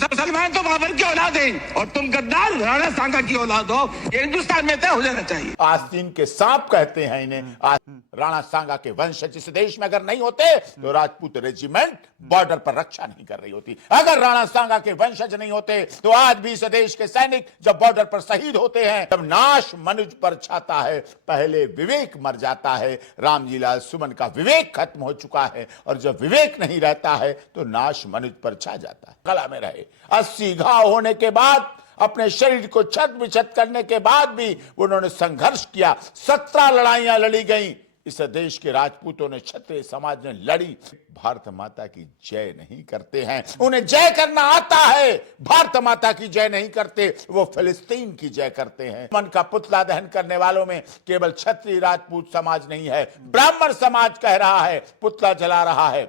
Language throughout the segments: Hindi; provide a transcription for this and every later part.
सलमान तो बाबर की औलाद है और तुम गद्दार राणा सांगा की औलाद हो। ये हिंदुस्तान में तय हो जाना चाहिए। आस्तीन के सांप कहते हैं इन्हें। राणा सांगा के वंशज इस देश में अगर नहीं होते तो राजपूत रेजिमेंट बॉर्डर पर रक्षा नहीं कर रही होती। अगर राणा सांगा के वंशज नहीं होते तो आज भी इस देश के सैनिक जब बॉर्डर पर शहीद होते हैं तब नाश मनुज पर छाता है, पहले विवेक मर जाता है। रामजी लाल सुमन का विवेक खत्म हो चुका है और जब विवेक नहीं रहता है तो नाश मनुज पर छा जाता है। कला में रहे 80 घाव होने के बाद, अपने शरीर को छत बिछत करने के बाद भी उन्होंने संघर्ष किया। 17 लड़ाइयां लड़ी गई। इस देश के राजपूतों ने, क्षत्रिय समाज ने लड़ी। भारत माता की जय नहीं करते हैं, उन्हें जय करना आता है। भारत माता की जय नहीं करते, वो फिलिस्तीन की जय करते हैं। मन का पुतला दहन करने वालों में केवल क्षत्रिय राजपूत समाज नहीं है, ब्राह्मण समाज कह रहा है, पुतला जला रहा है,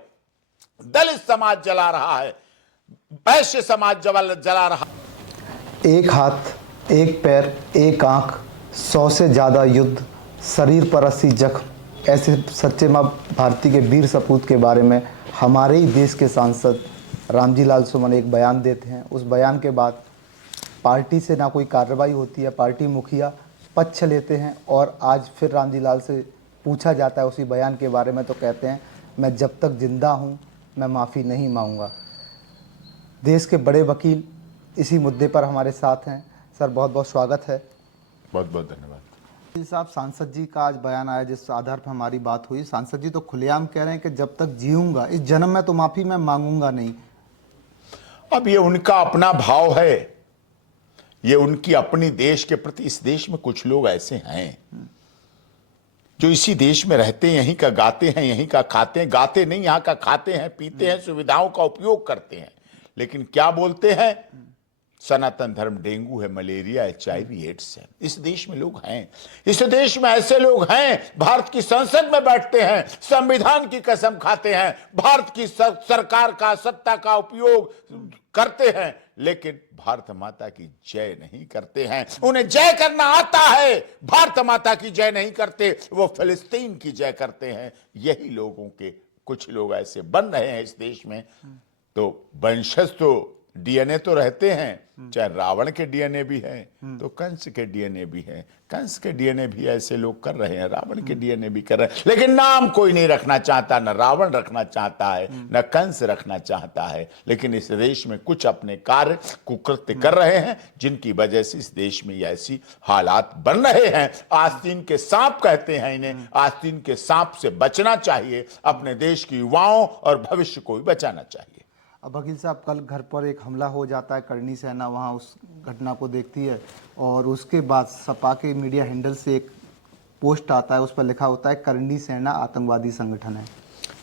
दलित समाज जला रहा है, वैश्य समाज जला रहा। एक हाथ, एक पैर, एक आंख, 100 से ज्यादा युद्ध, शरीर पर 80 जख्म, ऐसे सच्चे माँ भारती के वीर सपूत के बारे में हमारे ही देश के सांसद रामजी लाल सुमन एक बयान देते हैं। उस बयान के बाद पार्टी से ना कोई कार्रवाई होती है, पार्टी मुखिया पक्ष लेते हैं और आज फिर रामजी लाल से पूछा जाता है उसी बयान के बारे में तो कहते हैं मैं जब तक जिंदा हूँ मैं माफ़ी नहीं मांगूंगा। देश के बड़े वकील इसी मुद्दे पर हमारे साथ हैं। सर बहुत बहुत स्वागत है। बहुत बहुत धन्यवाद। साहब, सांसद जी का आज बयान आया जिस आधार पर हमारी बात हुई। सांसद जी तो खुलेआम कह रहे हैं कि जब तक जीऊंगा इस जन्म में तो माफी मैं मांगूंगा नहीं। अब ये उनका अपना भाव है, ये उनकी अपनी देश के प्रति। इस देश में कुछ लोग ऐसे हैं जो इसी देश में रहते हैं, यहीं का गाते हैं, यहीं का खाते हैं, गाते नहीं यहाँ का खाते हैं, पीते हैं, सुविधाओं का उपयोग करते हैं, लेकिन क्या बोलते हैं? सनातन धर्म डेंगू है, मलेरिया, HIV, एड्स है। इस देश में लोग हैं, इस देश में ऐसे लोग हैं, भारत की संसद में बैठते हैं, संविधान की कसम खाते हैं, भारत की सरकार का, सत्ता का उपयोग करते हैं, लेकिन भारत माता की जय नहीं करते हैं। उन्हें जय करना आता है, भारत माता की जय नहीं करते, वो फिलिस्तीन की जय करते हैं। यही लोगों के कुछ लोग ऐसे बन रहे हैं इस देश में। तो वंशज तो DNA तो रहते हैं, चाहे रावण के DNA भी है तो कंस के DNA भी है, कंस के DNA भी ऐसे लोग कर रहे हैं, रावण के DNA भी कर रहे हैं, लेकिन नाम कोई नहीं रखना चाहता, न रावण रखना चाहता है, न कंस रखना चाहता है। लेकिन इस देश में कुछ अपने कार्य कुकृत्य कर रहे हैं जिनकी वजह से इस देश में ऐसी हालात बन रहे हैं। आस्तीन के सांप कहते हैं इन्हें। आस्तीन के सांप से बचना चाहिए, अपने देश के युवाओं और भविष्य को भी बचाना चाहिए। अब वकील साहब, कल घर पर एक हमला हो जाता है, करणी सेना वहां उस घटना को देखती है और उसके बाद सपा के मीडिया हैंडल से एक पोस्ट आता है, उस पर लिखा होता है करणी सेना आतंकवादी संगठन है।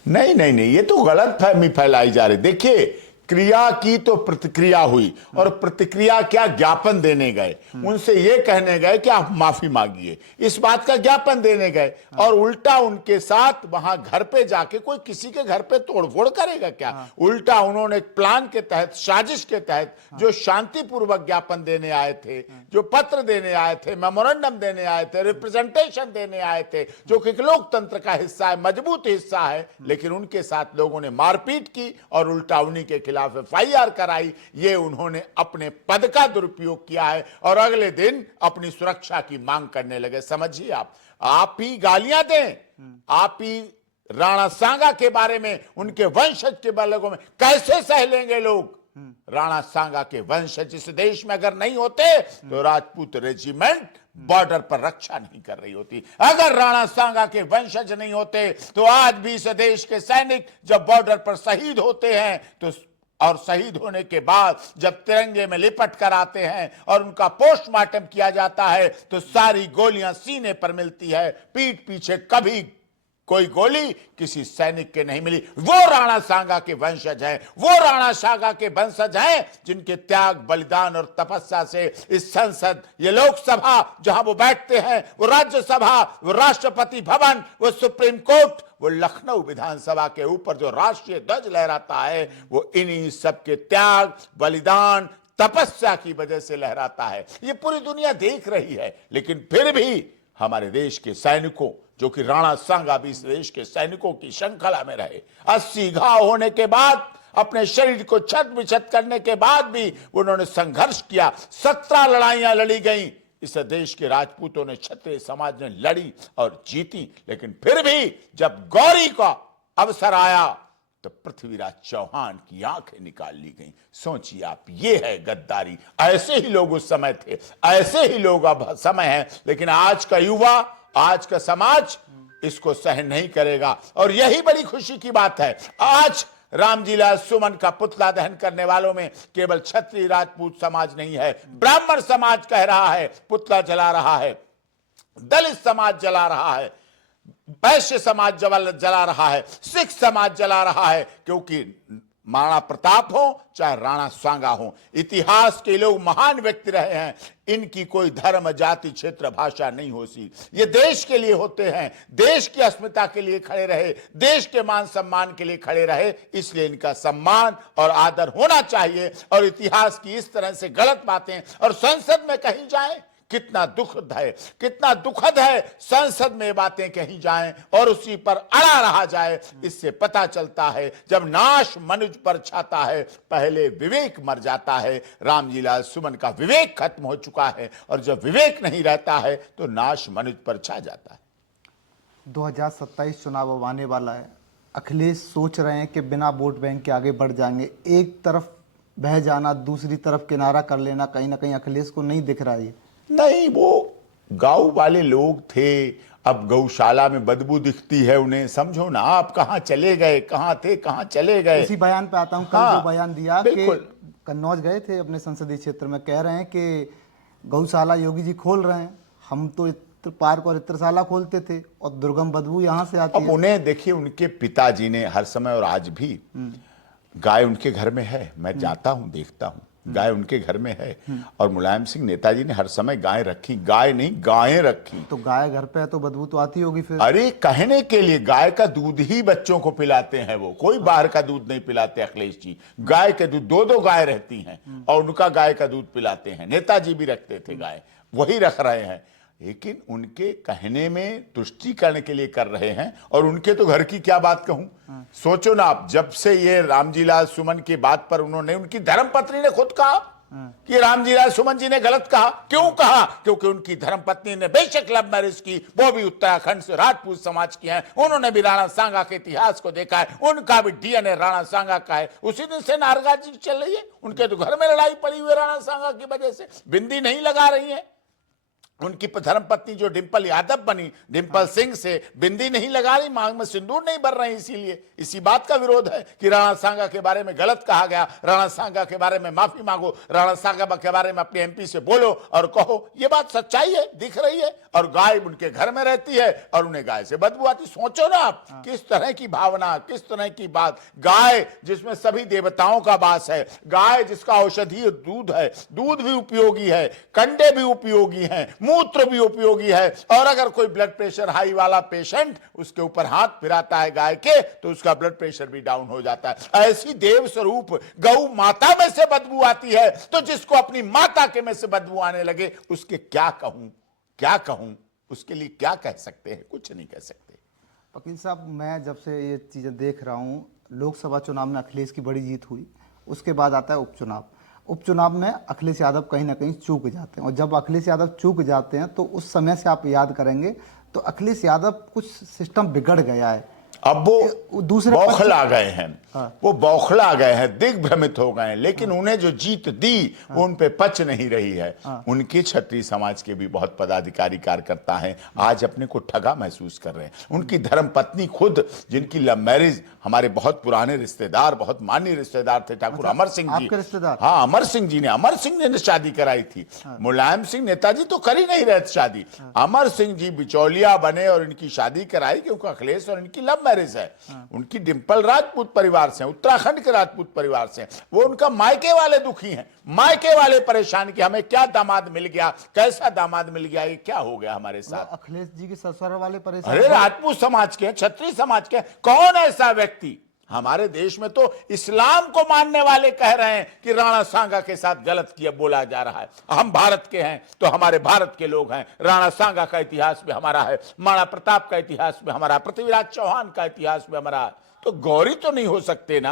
नहीं नहीं नहीं, ये तो गलत फहमी फैलाई जा रही। देखिए, क्रिया की तो प्रतिक्रिया हुई और प्रतिक्रिया क्या, ज्ञापन देने गए, उनसे ये कहने गए कि आप माफी मांगिए, इस बात का ज्ञापन देने गए और उल्टा उनके साथ वहां घर पे जाके कोई किसी के घर पे तोड़फोड़ करेगा क्या? उल्टा उन्होंने प्लान के तहत, साजिश के तहत जो शांतिपूर्वक ज्ञापन देने आए थे, जो पत्र देने आए थे, मेमोरेंडम देने आए थे, रिप्रेजेंटेशन देने आए थे, जो कि लोकतंत्र का हिस्सा है, मजबूत हिस्सा है, लेकिन उनके साथ लोगों ने मारपीट की और उल्टा उन्हीं के खिलाफ FIR कराई। ये उन्होंने अपने पद का दुरुपयोग किया है और अगले दिन अपनी सुरक्षा की मांग करने लगे। समझिए, आप ही गालियां दें, आप ही राणा सांगा के बारे में, उनके वंशज के बारे में कैसे सह लेंगे लोग? राणा सांगा के वंशज इस देश में अगर नहीं होते तो राजपूत रेजिमेंट बॉर्डर पर रक्षा नहीं कर रही होती। अगर राणा सांगा के वंशज नहीं होते तो आज भी इस देश के सैनिक जब बॉर्डर पर शहीद होते हैं तो, और शहीद होने के बाद जब तिरंगे में लिपट कर आते हैं और उनका पोस्टमार्टम किया जाता है तो सारी गोलियां सीने पर मिलती है, पीठ पीछे कभी कोई गोली किसी सैनिक के नहीं मिली। वो राणा सांगा के वंशज हैं, वो राणा सांगा के वंशज हैं जिनके त्याग, बलिदान और तपस्या से इस संसद, ये लोकसभा जहां वो बैठते हैं, वो राज्यसभा, वो राष्ट्रपति भवन, वो सुप्रीम कोर्ट, वो लखनऊ विधानसभा के ऊपर जो राष्ट्रीय ध्वज लहराता है, वो इन्हीं सबके त्याग, बलिदान, तपस्या की वजह से लहराता है। ये पूरी दुनिया देख रही है, लेकिन फिर भी हमारे देश के सैनिकों, जो कि राणा सांगा भी इस देश के सैनिकों की श्रृंखला में रहे, 80 घाव होने के बाद, अपने शरीर को छत बिछत करने के बाद भी उन्होंने संघर्ष किया। 17 लड़ाइयां लड़ी गई। इस देश के राजपूतों ने, क्षत्रिय समाज ने लड़ी और जीती। लेकिन फिर भी जब गौरी का अवसर आया तो पृथ्वीराज चौहान की आंखें निकाल ली गई। सोचिए आप, ये है गद्दारी। ऐसे ही लोग उस समय थे, ऐसे ही लोग अब समय है। लेकिन आज का युवा, आज का समाज इसको सहन नहीं करेगा। और यही बड़ी खुशी की बात है, आज रामजीलाल सुमन का पुतला दहन करने वालों में केवल क्षत्रिय राजपूत समाज नहीं है, ब्राह्मण समाज कह रहा है, पुतला जला रहा है, दलित समाज जला रहा है, वैश्य समाज जला रहा है, सिख समाज जला रहा है। क्योंकि महाराणा प्रताप हो चाहे राणा सांगा हो, इतिहास के लोग महान व्यक्ति रहे हैं। इनकी कोई धर्म, जाति, क्षेत्र, भाषा नहीं होती। ये देश के लिए होते हैं, देश की अस्मिता के लिए खड़े रहे, देश के मान सम्मान के लिए खड़े रहे। इसलिए इनका सम्मान और आदर होना चाहिए। और इतिहास की इस तरह से गलत बातें और संसद में कही जाए, कितना दुखद है, कितना दुखद है। संसद में बातें कही जाएं और उसी पर अड़ा रहा जाए। इससे पता चलता है जब नाश मनुज पर छाता है, पहले विवेक मर जाता है। रामजीलाल सुमन का विवेक खत्म हो चुका है और जब विवेक नहीं रहता है तो नाश मनुज पर छा जाता है। 2027 चुनाव अब आने वाला है। अखिलेश सोच रहे हैं कि बिना वोट बैंक के आगे बढ़ जाएंगे। एक तरफ बह जाना, दूसरी तरफ किनारा कर लेना, कहीं ना कहीं अखिलेश को नहीं दिख रहा है। नहीं, वो गांव वाले लोग थे, अब गौशाला में बदबू दिखती है उन्हें। समझो ना आप, कहाँ चले गए, कहाँ थे, कहाँ चले गए। इसी बयान पे आता हूँ। कल हाँ, जो बयान दिया कि बिल्कुल। कन्नौज गए थे अपने संसदीय क्षेत्र में, कह रहे हैं कि गौशाला योगी जी खोल रहे हैं, हम तो इत्र पार्क और इत्रशाला खोलते थे और दुर्गम बदबू यहाँ से आती अब उन्हें देखिए, उनके पिताजी ने हर समय और आज भी गाय उनके घर में है। मैं जाता हूँ, देखता हूँ, गाय उनके घर में है। और मुलायम सिंह नेताजी ने हर समय गाय रखी, गाय नहीं गायें रखी। तो गाय घर पे है तो बदबू तो आती होगी फिर। अरे कहने के लिए, गाय का दूध ही बच्चों को पिलाते हैं वो, कोई बाहर का दूध नहीं पिलाते अखिलेश जी। गाय के दूध, दो गाय रहती हैं और उनका गाय का दूध पिलाते हैं। नेताजी भी रखते थे गाय, वही रख रहे हैं। लेकिन उनके कहने में तुष्टीकरण के लिए कर रहे हैं। और उनके तो घर की क्या बात कहूं। सोचो ना आप, जब से ये रामजीलाल सुमन की बात पर उन्होंने, उनकी धर्मपत्नी ने खुद कहा कि रामजीलाल सुमन जी ने गलत कहा। क्यों कहा? क्योंकि उनकी धर्मपत्नी ने बेशक लव मैरिज की, वो भी उत्तराखंड से राजपूत समाज की है, उन्होंने भी राणा सांगा के इतिहास को देखा है, उनका भी डीएनए राणा सांगा का है। उसी दिन से नारगाजी चल रही है। उनके तो घर में लड़ाई पड़ी हुई राणा सांगा की वजह से, बिंदी नहीं लगा रही है। उनकी धर्मपत्नी जो डिंपल यादव बनी, डिंपल सिंह से बिंदी नहीं लगा रही, मांग में सिंदूर नहीं भर रही। इसीलिए इसी बात का विरोध है कि राणा सांगा के बारे में गलत कहा गया। राणा सांगा के बारे में माफी मांगो, राणा सांगा के बारे में अपने एमपी से बोलो और कहो। ये बात सच्चाई है, दिख रही है। और गाय उनके घर में रहती है और उन्हें गाय से बदबू आती। सोचो ना आप, किस तरह की भावना, किस तरह की बात। गाय जिसमें सभी देवताओं का वास है, गाय जिसका औषधीय दूध है, दूध भी उपयोगी है, कंडे भी उपयोगी हैं, मूत्र भी उपयोगी है। और अगर कोई ब्लड प्रेशर हाई वाला पेशेंट उसके ऊपर हाथ फिराता है गाय के, तो उसका ब्लड प्रेशर भी डाउन हो जाता है। ऐसी देव स्वरूप गौ माता में से बदबू आती है, तो जिसको अपनी माता के में से बदबू आने लगे, उसके क्या कहूं, क्या कहूं, उसके लिए क्या कह सकते हैं? कुछ नहीं कह सकते। वकील साहब, मैं जब से ये चीज़ें देख रहा हूँ, लोकसभा चुनाव में अखिलेश की बड़ी जीत हुई, उसके बाद आता है उपचुनाव। उपचुनाव में अखिलेश यादव कहीं ना कहीं चूक जाते हैं। और जब अखिलेश यादव चूक जाते हैं तो उस समय से आप याद करेंगे तो अखिलेश यादव कुछ सिस्टम बिगड़ गया है। अब वो दूसरे बौखला गए हैं। हाँ। वो बौखला गए हैं, दिग्भ्रमित हो गए हैं। लेकिन उन्हें जो जीत दी वो उन पे पच नहीं रही है। उनके क्षत्रिय समाज के भी बहुत पदाधिकारी कार्यकर्ता हैं, आज अपने को ठगा महसूस कर रहे हैं। उनकी धर्मपत्नी खुद, जिनकी लव मैरिज, हमारे बहुत पुराने रिश्तेदार, बहुत माननीय रिश्तेदार थे, ठाकुर अमर सिंह जी। आपके रिश्तेदार? हाँ, अमर सिंह ने शादी कराई थी। मुलायम सिंह नेताजी तो कर ही नहीं रहे थे शादी। अमर सिंह जी बिचौलिया बने और इनकी शादी कराई, क्योंकि अखिलेश और इनकी लव मैरिज है। उनकी डिंपल राजपूत परिवार से, उत्तराखंड के राजपूत परिवार से। वो उनका मायके वाले दुखी हैं, मायके वाले परेशान कि हमें क्या दामाद मिल गया, कैसा दामाद मिल गया, ये क्या हो गया हमारे साथ। अखिलेश जी के ससुराल वाले परेशान। अरे राजपूत समाज के, क्षत्रिय समाज के, कौन ऐसा व्यक्ति? हमारे देश में तो इस्लाम को मानने वाले कह रहे हैं कि राणा सांगा के साथ गलत किया, बोला जा रहा है। हम भारत के हैं तो हमारे भारत के लोग हैं। राणा सांगा का इतिहास भी हमारा है, महाराणा प्रताप का इतिहास भी हमारा, पृथ्वीराज चौहान का इतिहास भी हमारा है। तो गौरी तो नहीं हो सकते ना,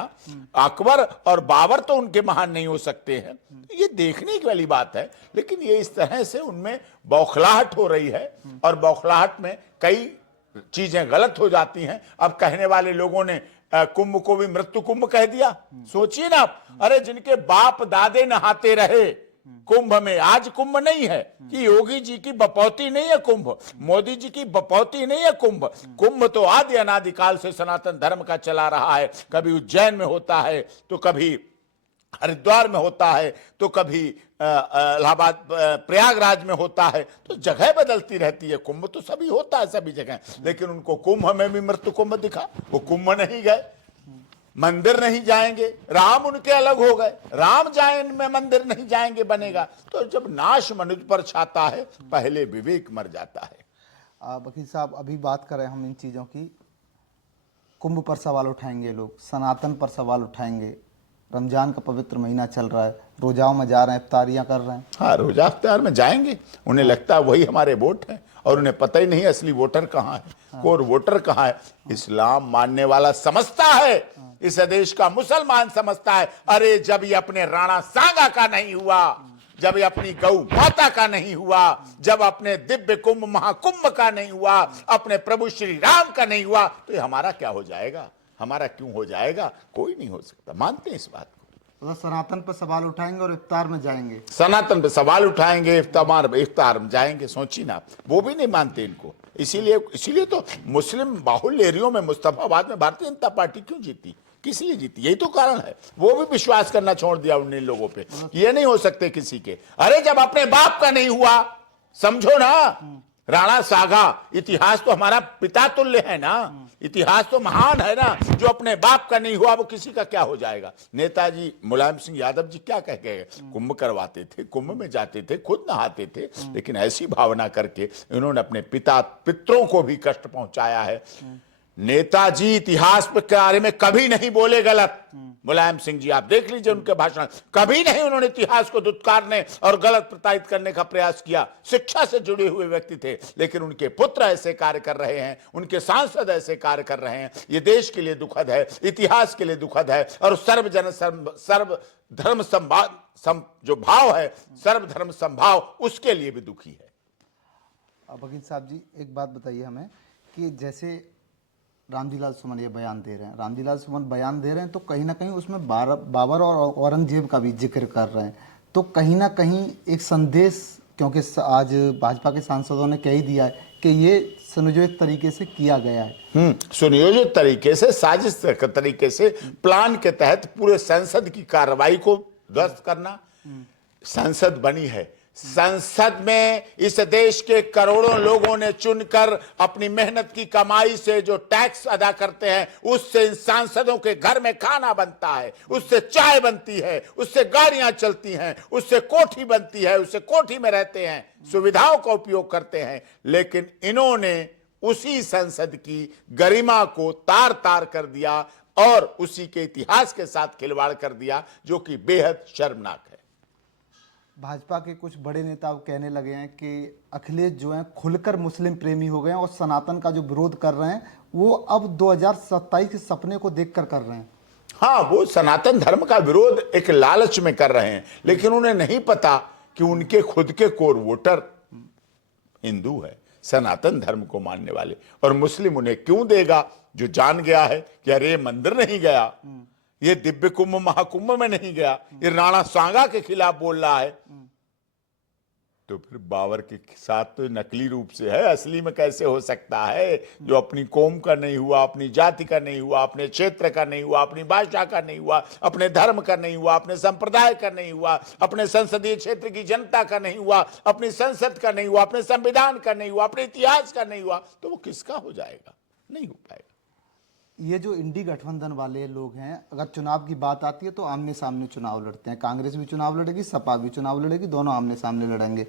अकबर और बाबर तो उनके महान नहीं हो सकते हैं। ये देखने की वाली बात है। लेकिन ये इस तरह से उनमें बौखलाहट हो रही है और बौखलाहट में कई चीजें गलत हो जाती हैं। अब कहने वाले लोगों ने कुंभ को भी मृत्यु कुंभ कह दिया। सोचिए ना आप, अरे जिनके बाप दादे नहाते रहे कुंभ में, आज कुंभ नहीं है कि योगी जी की बपौती नहीं है कुंभ, मोदी जी की बपौती नहीं है कुंभ। कुंभ तो आदि अनादिकाल से सनातन धर्म का चला रहा है। कभी उज्जैन में होता है, तो कभी हरिद्वार में होता है, तो कभी इलाहाबाद प्रयागराज में होता है। तो जगह बदलती रहती है, कुंभ तो सभी होता है सभी जगह। लेकिन उनको कुंभ में भी मृत्यु कुंभ दिखा, वो कुंभ नहीं गए, मंदिर नहीं जाएंगे। राम उनके अलग हो गए, राम जाए में मंदिर नहीं जाएंगे बनेगा। तो जब नाश मनुष्य पर छाता है, पहले विवेक मर जाता है। वकील साहब, अभी बात करें हम इन चीज़ों की, कुंभ पर सवाल उठाएंगे लोग, सनातन पर सवाल उठाएंगे। रमजान का पवित्र महीना चल रहा है, रोजाओं में जा रहे हैं, इफ्तारियां कर रहे हैं। हाँ, रोजा इफ्तार में जाएंगे। उन्हें लगता है वही हमारे वोट है, और उन्हें पता ही नहीं असली वोटर कहाँ है, कोर वोटर कहाँ है। इस्लाम मानने वाला समझता है, इस देश का मुसलमान समझता है, अरे जब ये अपने राणा सांगा का नहीं हुआ, जब ये अपनी गौ माता का नहीं हुआ, जब अपने दिव्य कुंभ महाकुंभ का नहीं हुआ, अपने प्रभु श्री राम का नहीं हुआ, तो ये हमारा क्या हो जाएगा, हमारा क्यों हो जाएगा? कोई नहीं हो सकता। मानते हैं इस बात को। तो सनातन पर सवाल उठाएंगे और इफ्तार में जाएंगे। सनातन पे सवाल उठाएंगे, इफ्तार में जाएंगे। सोचिए ना, वो भी नहीं मानते इनको। इसीलिए तो मुस्लिम बाहुल्य एरियो में मुस्तफाबाद में भारतीय जनता पार्टी क्यों जीती, किस लिए जीती? यही तो कारण है। वो भी विश्वास करना छोड़ दिया उन लोगों पे, ये नहीं हो सकते किसी के। अरे जब अपने बाप का नहीं हुआ, समझो ना, राणा सागा, इतिहास तो हमारा पिता तुल्य है ना, इतिहास तो महान है ना। जो अपने बाप का नहीं हुआ, वो किसी का क्या हो जाएगा? नेताजी मुलायम सिंह यादव जी क्या कह गए? कुंभ करवाते थे, कुंभ में जाते थे, खुद नहाते थे, लेकिन ऐसी भावना करके इन्होंने अपने पितरों को भी कष्ट पहुंचाया है। नेताजी इतिहास के बारे में कभी नहीं बोले गलत। मुलायम सिंह जी, आप देख लीजिए उनके भाषण, कभी नहीं उन्होंने इतिहास को दुत्कारने और गलत प्रताड़ित करने का प्रयास किया। शिक्षा से जुड़े हुए व्यक्ति थे, लेकिन उनके पुत्र ऐसे कार्य कर रहे हैं, उनके सांसद ऐसे कार्य कर रहे हैं। ये देश के लिए दुखद है, इतिहास के लिए दुखद है, और सर्व धर्म जो भाव है, सर्वधर्म संभाव, उसके लिए भी दुखी है। वकील साहब जी, एक बात बताइए हमें कि जैसे रामजीलाल सुमन ये बयान दे रहे हैं, रामजीलाल सुमन बयान दे रहे हैं, तो कहीं ना कहीं उसमें बाबर और औरंगजेब का भी जिक्र कर रहे हैं। तो कहीं ना कहीं एक संदेश, क्योंकि आज भाजपा के सांसदों ने कह ही दिया है कि ये सुनियोजित तरीके से किया गया है। सुनियोजित तरीके से, साजिश तरीके से, प्लान के तहत पूरे संसद की कार्रवाई को ध्वस्त करना। संसद बनी है, संसद में इस देश के करोड़ों लोगों ने चुनकर अपनी मेहनत की कमाई से जो टैक्स अदा करते हैं, उससे इन सांसदों के घर में खाना बनता है, उससे चाय बनती है, उससे गाड़ियां चलती हैं, उससे कोठी बनती है, उससे कोठी में रहते हैं, सुविधाओं का उपयोग करते हैं। लेकिन इन्होंने उसी संसद की गरिमा को तार तार कर दिया और उसी के इतिहास के साथ खिलवाड़ कर दिया, जो कि बेहद शर्मनाक है। भाजपा के कुछ बड़े नेता कहने लगे हैं कि अखिलेश जो हैं खुलकर मुस्लिम प्रेमी हो गए हैं और सनातन का जो विरोध कर रहे हैं वो अब 2027 के सपने को देखकर कर रहे हैं। हाँ, वो सनातन धर्म का विरोध एक लालच में कर रहे हैं, लेकिन उन्हें नहीं पता कि उनके खुद के कोर वोटर हिंदू है, सनातन धर्म को मानने वाले, और मुस्लिम उन्हें क्यों देगा जो जान गया है कि अरे मंदिर नहीं गया, ये दिव्य कुंभ महाकुंभ में नहीं गया, ये राणा सांगा के खिलाफ बोल रहा है। तो फिर बाबर के साथ तो नकली रूप से है, असली में कैसे हो सकता है? जो अपनी कौम का नहीं हुआ, अपनी जाति का नहीं हुआ, अपने क्षेत्र का नहीं हुआ, अपनी भाषा का नहीं हुआ, अपने धर्म का नहीं हुआ, अपने संप्रदाय का नहीं हुआ, अपने संसदीय क्षेत्र की जनता का नहीं हुआ, अपनी संसद का नहीं हुआ, अपने संविधान का नहीं हुआ, अपने इतिहास का नहीं हुआ, तो वो किसका हो जाएगा? नहीं हो पाएगा। ये जो इंडी गठबंधन वाले लोग हैं, अगर चुनाव की बात आती है तो आमने सामने चुनाव लड़ते हैं। कांग्रेस भी चुनाव लड़ेगी, सपा भी चुनाव लड़ेगी, दोनों आमने सामने लड़ेंगे।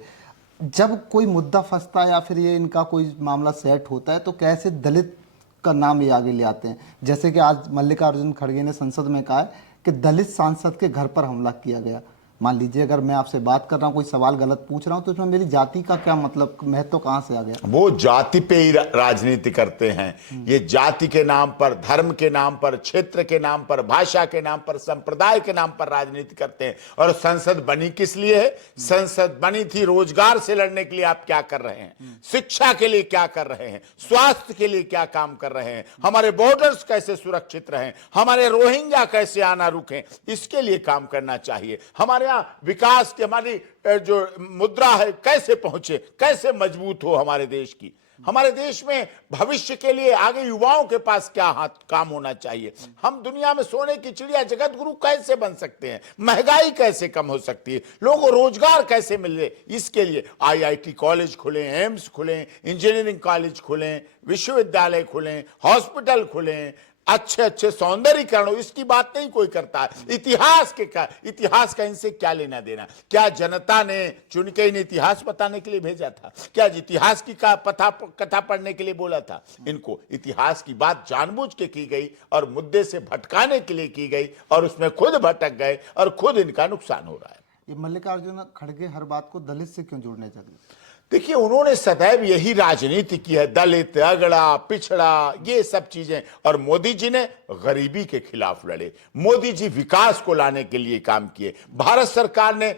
जब कोई मुद्दा फंसता है या फिर ये इनका कोई मामला सेट होता है तो कैसे दलित का नाम ये आगे ले आते हैं। जैसे कि आज मल्लिकार्जुन खड़गे ने संसद में कहा है कि दलित सांसद के घर पर हमला किया गया। मान लीजिए अगर मैं आपसे बात कर रहा हूँ, कोई सवाल गलत पूछ रहा हूँ, तो इसमें मेरी जाति का क्या मतलब, महत्व कहाँ से आ गया? वो जाति पे ही राजनीति करते हैं। ये जाति के नाम पर, धर्म के नाम पर, क्षेत्र के नाम पर, भाषा के नाम पर, संप्रदाय के नाम पर राजनीति करते हैं। और संसद बनी किस लिए है? संसद बनी थी रोजगार से लड़ने के लिए। आप क्या कर रहे हैं? शिक्षा के लिए क्या कर रहे हैं? स्वास्थ्य के लिए क्या काम कर रहे हैं? हमारे बॉर्डर्स कैसे सुरक्षित रहें? हमारे रोहिंग्या कैसे आना रुकें? इसके लिए काम करना चाहिए। हमारे यहाँ विकास की हमारी जो मुद्रा है कैसे पहुंचे, कैसे मजबूत हो हमारे देश की। हमारे देश में भविष्य के लिए आगे युवाओं के पास क्या हाथ काम होना चाहिए। हम दुनिया में सोने की चिड़िया, जगत गुरु कैसे बन सकते हैं? महंगाई कैसे कम हो सकती है? लोगों को रोजगार कैसे मिले? इसके लिए आईआईटी कॉलेज खुलें, एम्स खुलें, इंजीनियरिंग कॉलेज खुलें, विश्वविद्यालय खुलें, हॉस्पिटल खुलें, अच्छे अच्छे सौंदर्यीकरण। इसकी बात नहीं कोई करता है। इतिहास का इनसे क्या लेना देना? क्या जनता ने चुन के इन्हें इतिहास बताने के लिए भेजा था? क्या इतिहास की कथा पढ़ने के लिए बोला था? इनको इतिहास की बात जानबूझ के की गई और मुद्दे से भटकाने के लिए की गई, और उसमें खुद भटक गए और खुद इनका नुकसान हो रहा है। ये मल्लिकार्जुन खड़गे हर बात को दलित से क्यों जोड़ने लगे? देखिए, उन्होंने सदैव यही राजनीति की है, दलित, अगड़ा, पिछड़ा, ये सब चीजें। और मोदी जी ने गरीबी के खिलाफ लड़े। मोदी जी विकास को लाने के लिए काम किए। भारत सरकार ने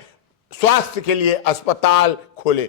स्वास्थ्य के लिए अस्पताल खोले,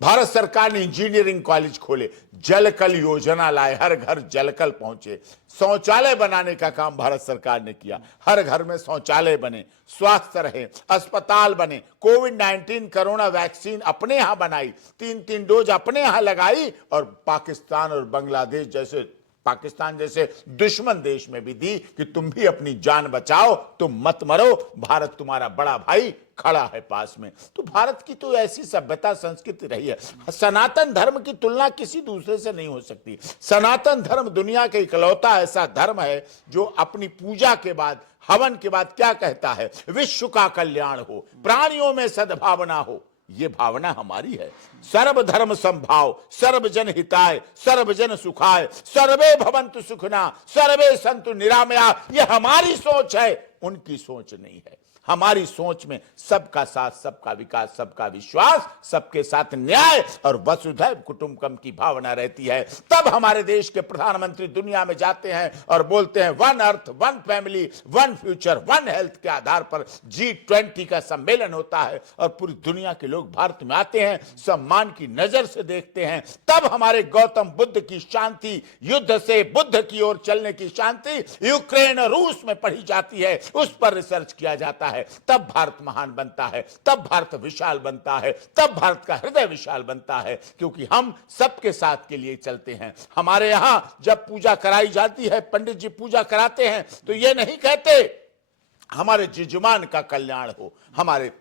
भारत सरकार ने इंजीनियरिंग कॉलेज खोले, जल कल योजना लाए, हर घर जल कल पहुंचे, शौचालय बनाने का काम भारत सरकार ने किया, हर घर में शौचालय बने, स्वास्थ्य रहे, अस्पताल बने, कोविड-19 कोरोना वैक्सीन अपने यहां बनाई, 3-3 डोज अपने यहां लगाई, और पाकिस्तान और बांग्लादेश जैसे, पाकिस्तान जैसे दुश्मन देश में भी दी कि तुम भी अपनी जान बचाओ, तुम मत मरो, भारत तुम्हारा बड़ा भाई खड़ा है पास में। तो भारत की तो ऐसी सभ्यता संस्कृति रही है। सनातन धर्म की तुलना किसी दूसरे से नहीं हो सकती। सनातन धर्म दुनिया का इकलौता ऐसा धर्म है जो अपनी पूजा के बाद, हवन के बाद क्या कहता है? विश्व का कल्याण हो, प्राणियों में सद्भावना हो। ये भावना हमारी है। सर्वधर्म संभाव, सर्वजन हिताय, सर्वजन सुखाय, सर्वे भवन्तु सुखिना, सर्वे सन्तु निरामया। ये हमारी सोच है, उनकी सोच नहीं है। हमारी सोच में सबका साथ, सबका विकास, सबका विश्वास, सबके साथ न्याय और वसुधैव कुटुंबकम की भावना रहती है। तब हमारे देश के प्रधानमंत्री दुनिया में जाते हैं और बोलते हैं one earth, one family, one future, one health के आधार पर G20 का सम्मेलन होता है और पूरी दुनिया के लोग भारत में आते हैं, सम्मान की नजर से देखते हैं। तब हमारे गौतम बुद्ध की शांति, युद्ध से बुद्ध की ओर चलने की शांति यूक्रेन और रूस में पढ़ी जाती है, उस पर रिसर्च किया जाता है। तब भारत महान बनता है, तब भारत विशाल बनता है, तब भारत का हृदय विशाल बनता है, क्योंकि हम सबके साथ के लिए चलते हैं। हमारे यहां जब पूजा कराई जाती है, पंडित जी पूजा कराते हैं, तो ये नहीं कहते हमारे यजमान का कल्याण हो, हमारे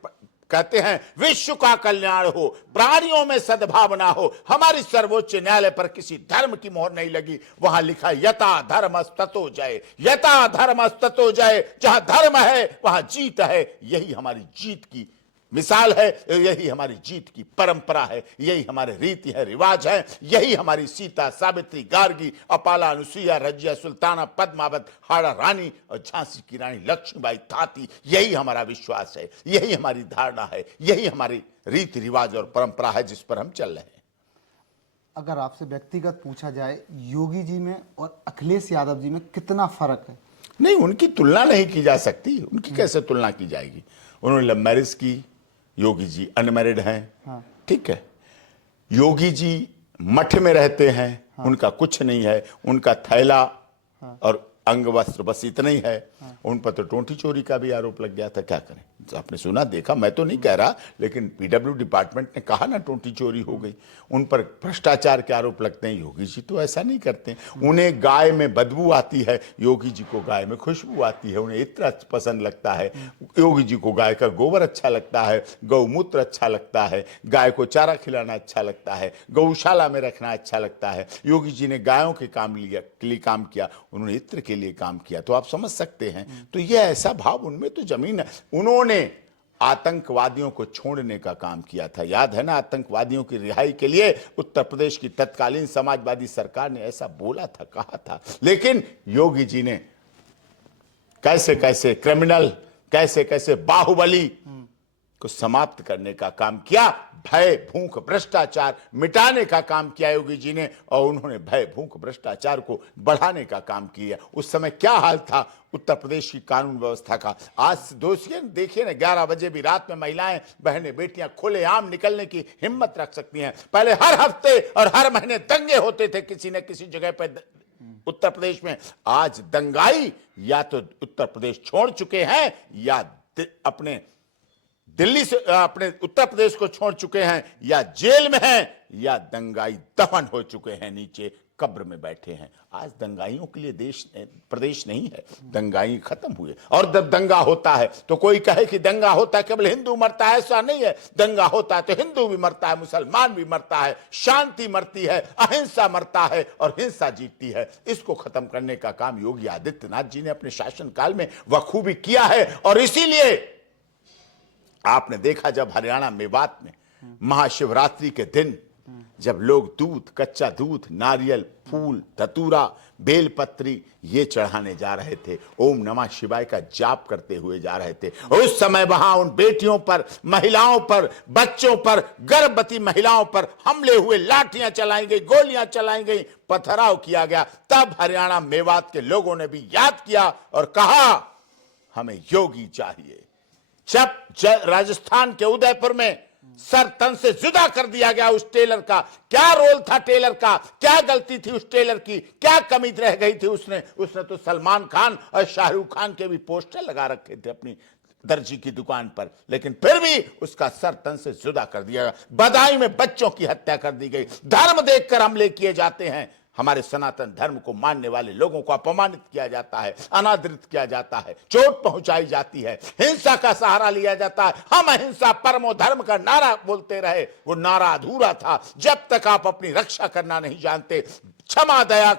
कहते हैं विश्व का कल्याण हो, प्राणियों में सद्भावना हो। हमारी सर्वोच्च न्यायालय पर किसी धर्म की मोहर नहीं लगी। वहां लिखा यथा धर्मस्ततो जय, यथा धर्मस्ततो जय। जहां धर्म है वहां जीत है। यही हमारी जीत की मिसाल है, यही हमारी जीत की परंपरा है, यही हमारे रीति है, रिवाज है। यही हमारी सीता, सावित्री, गार्गी, अपाला, अनुसुईया, रजिया, सुल्ताना, पद्मावत, हाड़ा रानी और झांसी की रानी लक्ष्मीबाई थाती। यही हमारा विश्वास है, यही हमारी धारणा है, यही हमारी रीति रिवाज और परंपरा है जिस पर हम चल रहे हैं। अगर आपसे व्यक्तिगत पूछा जाए, योगी जी में और अखिलेश यादव जी में कितना फर्क है? नहीं, उनकी तुलना नहीं की जा सकती। उनकी कैसे तुलना की जाएगी? उन्होंने लव मैरिज की, योगी जी अनमैरिड हैं। ठीक है, योगी जी मठ में रहते हैं, उनका कुछ नहीं है, उनका थैला और अंग वस्त्र बस इतना ही है। उन पर तो टोंटी चोरी का भी आरोप लग गया था। क्या करें? आपने सुना, देखा, मैं तो नहीं कह रहा, लेकिन पीडब्ल्यू डिपार्टमेंट ने कहा ना टोंटी चोरी हो गई। उन पर भ्रष्टाचार के आरोप लगते हैं। योगी जी तो ऐसा नहीं करते। उन्हें गाय में बदबू आती है, योगी जी को गाय में खुशबू आती है। उन्हें इतना पसंद लगता है। योगी जी को गाय का गोबर अच्छा लगता है, गौमूत्र अच्छा लगता है, गाय को चारा खिलाना अच्छा लगता है, गौशाला में रखना अच्छा लगता है। योगी जी ने गायों के लिए काम किया, उन्होंने इत्र के लिए काम किया। तो आप समझ सकते हैं। तो यह ऐसा भाव उनमें तो जमीन है। उन्होंने आतंकवादियों को छोड़ने का काम किया था। याद है ना, आतंकवादियों की रिहाई के लिए उत्तर प्रदेश की तत्कालीन समाजवादी सरकार ने ऐसा बोला था, कहा था। लेकिन योगी जी ने कैसे कैसे क्रिमिनल, कैसे कैसे बाहुबली को समाप्त करने का काम किया, भय भूख भ्रष्टाचार मिटाने का काम किया योगी जी ने, और उन्होंने भय भूख भ्रष्टाचार को बढ़ाने का काम किया। उस समय क्या हाल था उत्तर प्रदेश की कानून व्यवस्था का। आज दोषी देखिए ना, 11 बजे भी रात में महिलाएं बहनें बेटियां खुलेआम निकलने की हिम्मत रख सकती हैं। पहले हर हफ्ते और हर महीने दंगे होते थे किसी न किसी जगह पर उत्तर प्रदेश में। आज दंगाई या तो उत्तर प्रदेश छोड़ चुके हैं या अपने दिल्ली से अपने उत्तर प्रदेश को छोड़ चुके हैं, या जेल में हैं, या दंगाई दफन हो चुके हैं, नीचे कब्र में बैठे हैं। आज दंगाइयों के लिए प्रदेश नहीं है, दंगाई खत्म हुए। और जब दंगा होता है तो कोई कहे कि दंगा होता है केवल हिंदू मरता है, ऐसा नहीं है। दंगा होता है तो हिंदू भी मरता है, मुसलमान भी मरता है, शांति मरती है, अहिंसा मरता है और हिंसा जीतती है। इसको खत्म करने का काम योगी आदित्यनाथ जी ने अपने शासनकाल में बखूबी किया है। और इसीलिए आपने देखा जब हरियाणा मेवात में महाशिवरात्रि के दिन जब लोग दूध, कच्चा दूध, नारियल, फूल, धतूरा, बेलपत्री ये चढ़ाने जा रहे थे, ओम नमः शिवाय का जाप करते हुए जा रहे थे, उस समय वहां उन बेटियों पर, महिलाओं पर, बच्चों पर, गर्भवती महिलाओं पर हमले हुए, लाठियां चलाई गई, गोलियां चलाई गई, पथराव किया गया। तब हरियाणा मेवात के लोगों ने भी याद किया और कहा हमें योगी चाहिए। जब राजस्थान के उदयपुर में सर तन से जुदा कर दिया गया उस टेलर का, क्या रोल था टेलर का, क्या गलती थी उस टेलर की, क्या कमी रह गई थी। उसने तो सलमान खान और शाहरुख खान के भी पोस्टर लगा रखे थे अपनी दर्जी की दुकान पर, लेकिन फिर भी उसका सर तन से जुदा कर दिया गया। बदायूं में बच्चों की हत्या कर दी गई। धर्म देखकर हमले किए जाते हैं, हमारे सनातन धर्म को मानने वाले लोगों को अपमानित किया जाता है, अनादरित किया जाता है, चोट पहुंचाई जाती है, हिंसा का सहारा लिया जाता है। हम अहिंसा परमो धर्म का नारा बोलते रहे, वो नारा अधूरा था जब तक आप अपनी रक्षा करना नहीं जानते। क्षमा दया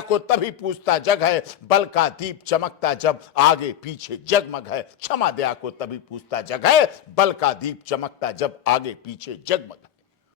को तभी पूछता जग है, बल का दीप चमकता जब आगे पीछे जगमग है। क्षमा दया को तभी पूछता जग है, बल का दीप चमकता जब आगे पीछे जगमग है।